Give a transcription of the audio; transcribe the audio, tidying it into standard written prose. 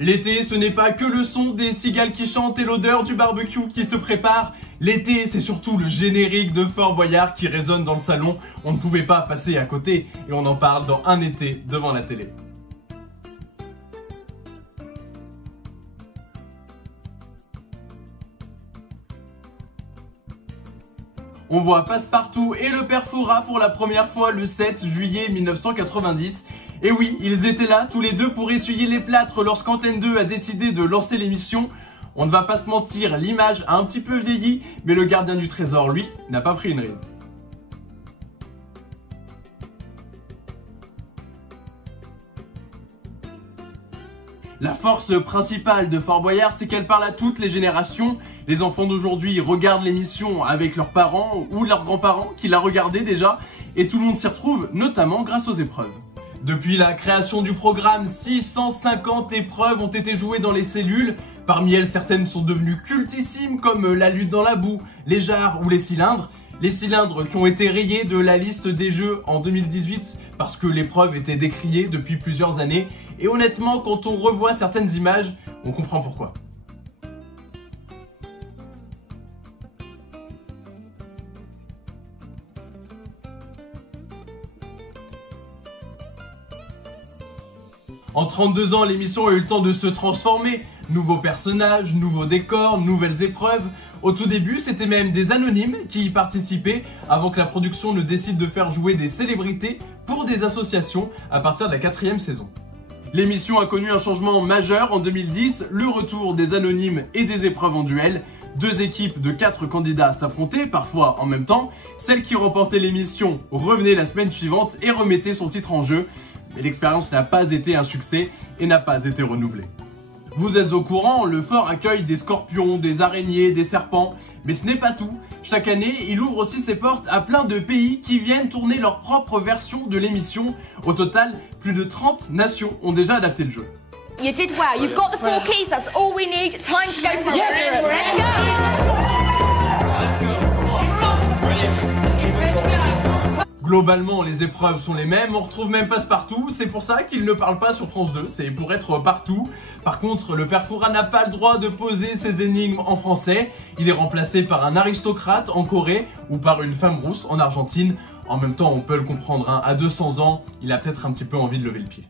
L'été, ce n'est pas que le son des cigales qui chantent et l'odeur du barbecue qui se prépare. L'été, c'est surtout le générique de Fort Boyard qui résonne dans le salon. On ne pouvait pas passer à côté et on en parle dans Un été devant la télé. On voit Passepartout et le Père Fouras pour la première fois le 7 juillet 1990. Et oui, ils étaient là tous les deux pour essuyer les plâtres lorsqu'Antenne 2 a décidé de lancer l'émission. On ne va pas se mentir, l'image a un petit peu vieilli, mais le gardien du trésor, lui, n'a pas pris une ride. La force principale de Fort Boyard, c'est qu'elle parle à toutes les générations. Les enfants d'aujourd'hui regardent l'émission avec leurs parents ou leurs grands-parents qui la regardaient déjà, et tout le monde s'y retrouve, notamment grâce aux épreuves. Depuis la création du programme, 650 épreuves ont été jouées dans les cellules. Parmi elles, certaines sont devenues cultissimes comme la lutte dans la boue, les jarres ou les cylindres. Les cylindres qui ont été rayés de la liste des jeux en 2018 parce que l'épreuve était décriée depuis plusieurs années. Et honnêtement, quand on revoit certaines images, on comprend pourquoi. En 32 ans, l'émission a eu le temps de se transformer. Nouveaux personnages, nouveaux décors, nouvelles épreuves. Au tout début, c'était même des anonymes qui y participaient avant que la production ne décide de faire jouer des célébrités pour des associations à partir de la 4e saison. L'émission a connu un changement majeur en 2010, le retour des anonymes et des épreuves en duel. 2 équipes de 4 candidats s'affrontaient, parfois en même temps. Celle qui remportait l'émission revenait la semaine suivante et remettait son titre en jeu. Mais l'expérience n'a pas été un succès et n'a pas été renouvelée. Vous êtes au courant, le fort accueille des scorpions, des araignées, des serpents, mais ce n'est pas tout. Chaque année, il ouvre aussi ses portes à plein de pays qui viennent tourner leur propre version de l'émission. Au total, plus de 30 nations ont déjà adapté le jeu. You did well. You've got the 4 keys. That's all we need. Time to go to the restroom. Let's go. Globalement, les épreuves sont les mêmes, on retrouve même Passepartout, c'est pour ça qu'il ne parle pas sur France 2, c'est pour être partout. Par contre, le Père Fouras n'a pas le droit de poser ses énigmes en français, il est remplacé par un aristocrate en Corée ou par une femme rousse en Argentine. En même temps, on peut le comprendre, hein, à 200 ans, il a peut-être un petit peu envie de lever le pied.